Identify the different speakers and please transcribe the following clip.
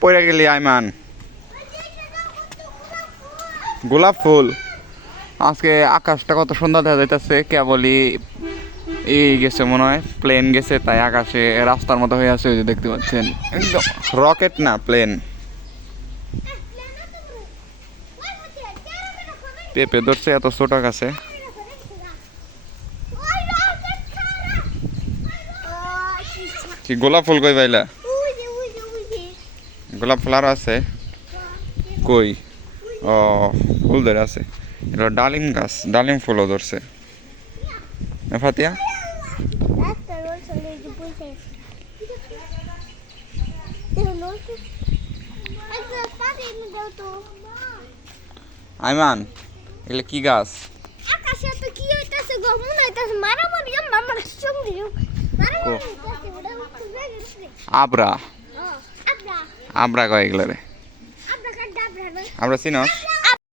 Speaker 1: পড়ে গেলি, আইমান। গোলাপ ফুল। আজকে আকাশটা কত সুন্দর দেখা যাইতেছে, কেবলই এই গেছে মনে হয় প্লেন গেছে, তাই আকাশে রাস্তার মতো হয়ে আছে, ওই যে দেখতে পাচ্ছেন। একদম রকেট না প্লেন পেঁপে ধরছে, এত ছোট গাছে কি গোলাপ ফুল কই পাইলা? গোলাপ ফুল আরও আছে কই? ও ফুল ধরে আছে। এটা ডালিম গাছ ডালিম ফুলও ধরছে। ফাতিয়া? আইমান এগুলো কি গাছ?
Speaker 2: আকাশে তো কি হইতাছে গো? মনে হইতাছে মারামারি আমার সঙ্গে মারামারি হইতাছে ওটা হচ্ছে
Speaker 1: আবরা।
Speaker 2: আবরা
Speaker 1: কয় এগুলো রে আমরা চিনস